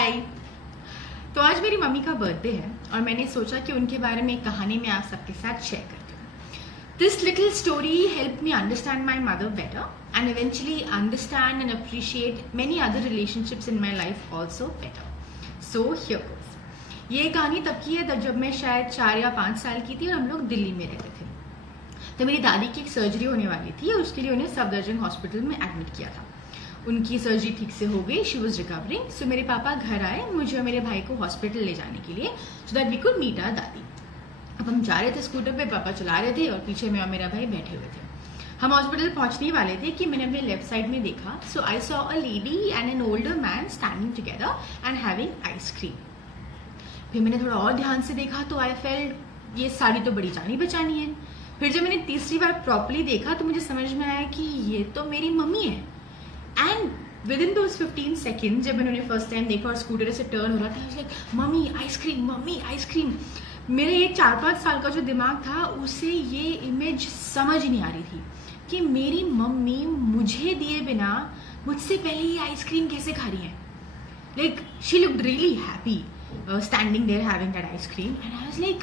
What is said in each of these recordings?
हाय। तो आज मेरी मम्मी का बर्थडे है और मैंने सोचा कि उनके बारे में एक कहानी मैं आप सबके साथ शेयर करती हूँ। This little story help me understand my mother better and eventually understand and appreciate many other relationships in my life also better. So here goes. ये कहानी तब की है जब मैं शायद 4 या 5 साल की थी और हम लोग दिल्ली में रहते थे। तो मेरी दादी की एक सर्जरी होने वाली थी और उसके लिए उन्हें सफदरजंग हॉस्पिटल में एडमिट किया था। उनकी सर्जरी ठीक से हो गई, शी वॉज रिकवरिंग। सो मेरे पापा घर आए मुझे और मेरे भाई को हॉस्पिटल ले जाने के लिए so that we could meet our दादी। अब हम जा रहे थे स्कूटर पे, पापा चला रहे थे और पीछे मैं और मेरा भाई बैठे हुए थे। हम हॉस्पिटल पहुंचने वाले थे कि मैंने अपने लेफ्ट साइड में देखा। So I saw a lady and an older man standing together and having ice cream. फिर मैंने थोड़ा और ध्यान से देखा तो आई फेल्ट ये साड़ी तो बड़ी जानी बचानी है। फिर जब मैंने तीसरी बार प्रॉपर्ली देखा तो मुझे समझ में आया कि ये तो मेरी मम्मी है। And with in those 15 second जब मैंने उन्हें फर्स्ट टाइम देखा और स्कूटर से टर्न हो रहा था, like mummy ice cream, mummy ice cream. मेरे ये 4-5 साल का जो दिमाग था उसे ये इमेज समझ नहीं आ रही थी कि मेरी मम्मी मुझे दिए बिना मुझसे पहले ये आइसक्रीम कैसे खा रही है। Like she looked really happy standing there having that ice cream and I was like,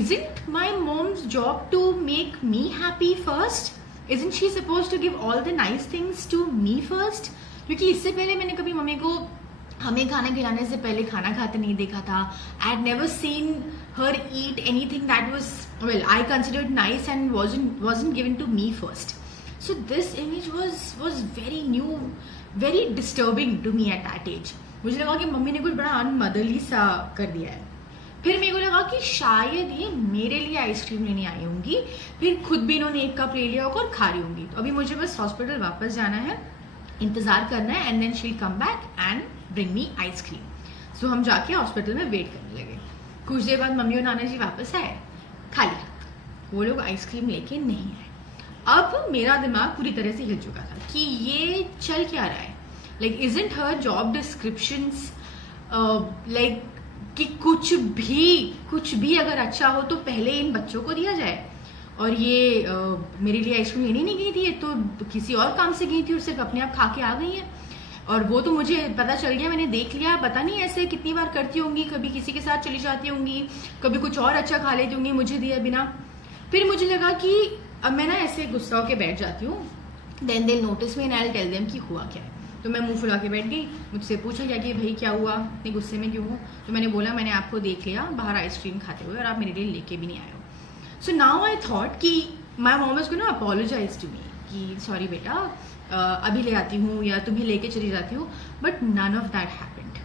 isn't my mom's job to make me happy first? Isn't she supposed to give all the nice things to me first? क्योंकि इससे पहले मैंने कभी mummy को हमें खाना खिलाने से पहले खाना खाते नहीं देखा था। I had never seen her eat anything that was, well, I considered nice and wasn't given to me first. So this image was very new, very disturbing to me at that age. मुझे लगा कि mummy ने कुछ बड़ा अनमदरली सा कर दिया है। फिर मेरे को लगा कि शायद ये मेरे लिए आइसक्रीम लेने आई होंगी, फिर खुद भी इन्होंने एक कप ले लिया होगा और खा रही होंगी। तो अभी मुझे बस हॉस्पिटल वापस जाना है, इंतजार करना है and then she will come back and bring me ice cream. So हम जाके हॉस्पिटल में वेट करने लगे। कुछ देर बाद मम्मी और नाना जी वापस आए खाली हाथ। वो लोग आइसक्रीम लेके नहीं आए। अब मेरा दिमाग पूरी तरह से हिल चुका था कि ये चल क्या रहा है। Like, isn't her job descriptions like कि कुछ भी अगर अच्छा हो तो पहले इन बच्चों को दिया जाए। और ये मेरे लिए आइसक्रीम लेने नहीं गई थी, ये तो किसी और काम से गई थी और सिर्फ अपने आप खा के आ गई है। और वो तो मुझे पता चल गया, मैंने देख लिया। पता नहीं ऐसे कितनी बार करती होंगी, कभी किसी के साथ चली जाती होंगी, कभी कुछ और अच्छा खा लेती होंगी मुझे दिए बिना। फिर मुझे लगा कि अब मैं ना ऐसे गुस्सा होके बैठ जाती हूँ, then they notice me and I will tell them कि हुआ क्या है। तो मैं मुंह फुला के बैठ गई। मुझसे पूछा गया कि भाई क्या हुआ, इतने गुस्से में क्यों हो। तो मैंने बोला मैंने आपको देख लिया बाहर आइसक्रीम खाते हुए और आप मेरे लिए लेके भी नहीं आए हो। सो नाउ आई थॉट कि my mom is gonna apologise to me कि सॉरी बेटा, अभी ले आती हूँ या तुम्हें लेके चली जाती हूँ। But none of that happened.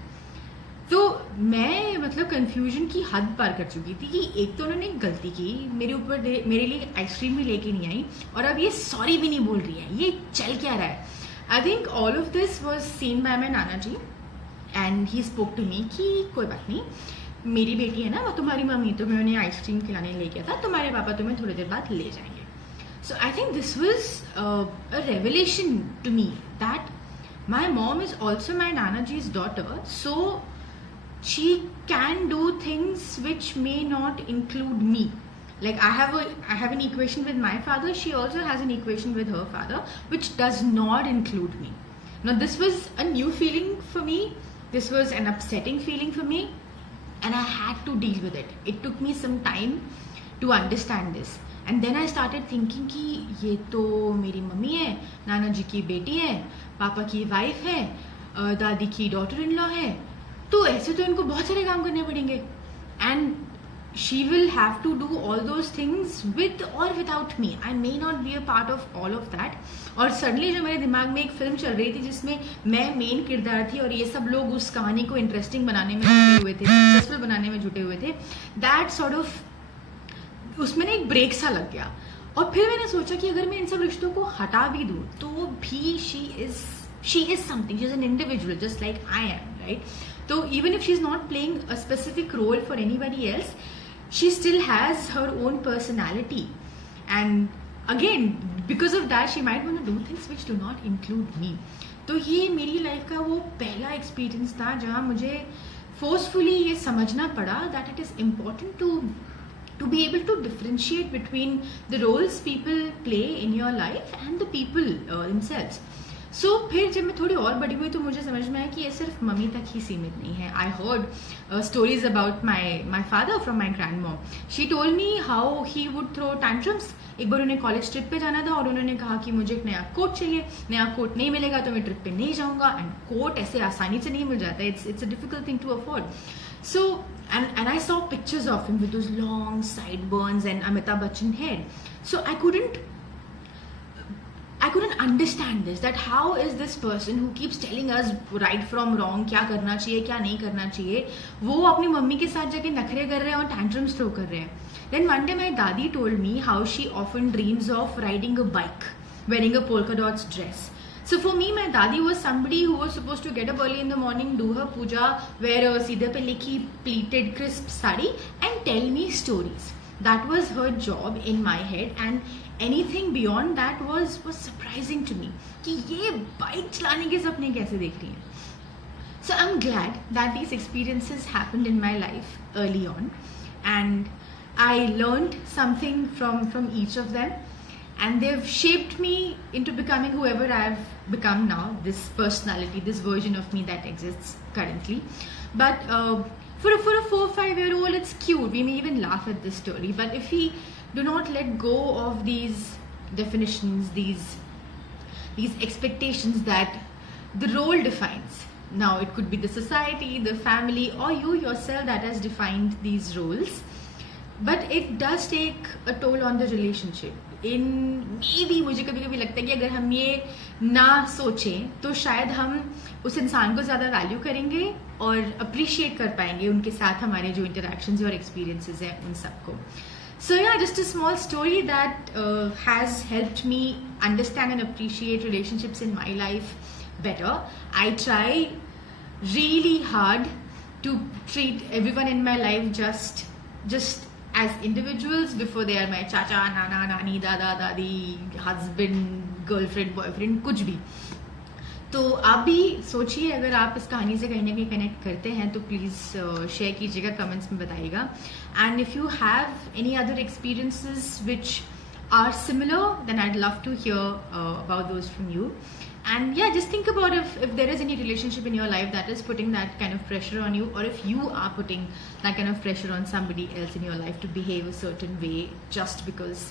तो मैं मतलब कंफ्यूजन की हद पार कर चुकी थी कि एक तो उन्होंने गलती की, मेरे लिए आइसक्रीम भी लेके नहीं आई और अब ये सॉरी भी नहीं बोल रही है। ये चल क्या रहा है? I think all of this was seen by my Nana ji and he spoke to me कि कोई बात नहीं, मेरी बेटी है ना वो तुम्हारी मम्मी, तो मैं उन्हें आइसक्रीम खिलाने ले गया था, तुम्हारे पापा तुम्हें थोड़ी देर बाद ले जाएंगे। So I think this was a revelation to me that my mom is also my Nana ji's daughter, so she can do things which may not include me. Like I have an equation with my father, she also has an equation with her father, which does not include me. Now this was a new feeling for me, this was an upsetting feeling for me and I had to deal with it. It took me some time to understand this and then I started thinking कि ये तो मेरी mummy है, नाना जी की बेटी है, पापा की वाइफ है, दादी की डॉटर इन लॉ है, तो ऐसे तो इनको बहुत सारे काम करने पड़ेंगे and she will have to do all those things with or without me. I may not be a part of all of that. और suddenly जो मेरे दिमाग में एक फिल्म चल रही थी जिसमें मैं मेन किरदार थी और ये सब लोग उस कहानी को इंटरेस्टिंग बनाने में जुटे हुए थे, सक्सेसफुल बनाने में जुटे हुए थे, that sort of उसमें ना एक ब्रेक सा लग गया। और फिर मैंने सोचा कि अगर मैं इन सब रिश्तों को हटा भी दूँ तो भी she is something, she is an individual just like I am, right? So even if she is not playing a specific role for anybody else, she still has her own personality and again because of that she might want to do things which do not include me. तो ये मेरी life का वो पहला experience था जहाँ मुझे forcefully ये समझना पड़ा that it is important to be able to differentiate between the roles people play in your life and the people themselves. सो फिर जब मैं थोड़ी और बड़ी हुई तो मुझे समझ में आया कि ये सिर्फ मम्मी तक ही सीमित नहीं है. I heard stories about my father from my grand mom. She told me how he would throw tantrums. एक बार उन्हें कॉलेज ट्रिप पे जाना था और उन्होंने कहा कि मुझे एक नया कोट चाहिए, नया कोट नहीं मिलेगा तो मैं ट्रिप पे नहीं जाऊंगा. एंड कोट ऐसे आसानी से नहीं मिल जाता, it's a difficult thing to afford. So, and I saw pictures of him with those long sideburns and Amitabh Bachchan hair. So I couldn't understand this, that how is this person who keeps telling us right from wrong, क्या करना चाहिए क्या नहीं करना चाहिए, वो अपनी mummy के साथ जाके नखरे कर रहे हैं और tantrums throw कर रहे हैं. Then one day my dadi told me how she often dreams of riding a bike, wearing a polka dots dress. So for me, my dadi was somebody who was supposed to get up early in the morning, do her puja, wear a seedhe pe likhi pleated crisp sari and tell me stories. That was her job in my head, and anything beyond that was surprising to me. कि ये bike चलाने के सपने कैसे देख रही हैं. So I'm glad that these experiences happened in my life early on, and I learned something from each of them. And they've shaped me into becoming whoever I've become now, this personality, this version of me that exists currently. But for a 4 or 5 year old, it's cute. We may even laugh at this story. But if we do not let go of these definitions, these expectations that the role defines. Now, it could be the society, the family, or you yourself that has defined these roles. But it does take a toll on the relationship. मुझे कभी कभी लगता है कि अगर हम ये ना सोचें तो शायद हम उस इंसान को ज़्यादा वैल्यू करेंगे और अप्रिशिएट कर पाएंगे उनके साथ हमारे जो इंटरेक्शंस और एक्सपीरियंसेस हैं उन सबको. So yeah, just a small story that has helped me understand and appreciate relationships in my life better. I try really hard to treat everyone in my life just as individuals before they are my chacha, nana, nani, dada, dadi, husband, girlfriend, boyfriend, कुछ भी. तो आप भी सोचिए, अगर आप इस कहानी से कहीं ना कहीं कनेक्ट करते हैं तो प्लीज़ शेयर कीजिएगा, कमेंट्स में बताइएगा. And if you have any other experiences which are similar then I'd love to hear about those from you. And yeah, just think about if there is any relationship in your life that is putting that kind of pressure on you, or if you are putting that kind of pressure on somebody else in your life to behave a certain way just because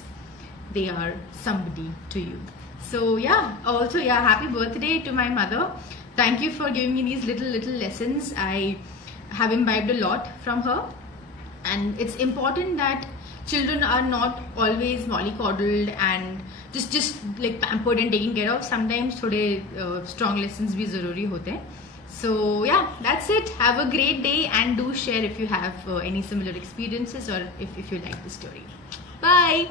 they are somebody to you. So yeah, also yeah, happy birthday to my mother. Thank you for giving me these little lessons. I have imbibed a lot from her, and it's important that children are not always mollycoddled and just like pampered and taken care of. Sometimes थोड़े strong lessons भी ज़रूरी होते हैं. So yeah, that's it. Have a great day and do share if you have any similar experiences or if you like the story. Bye.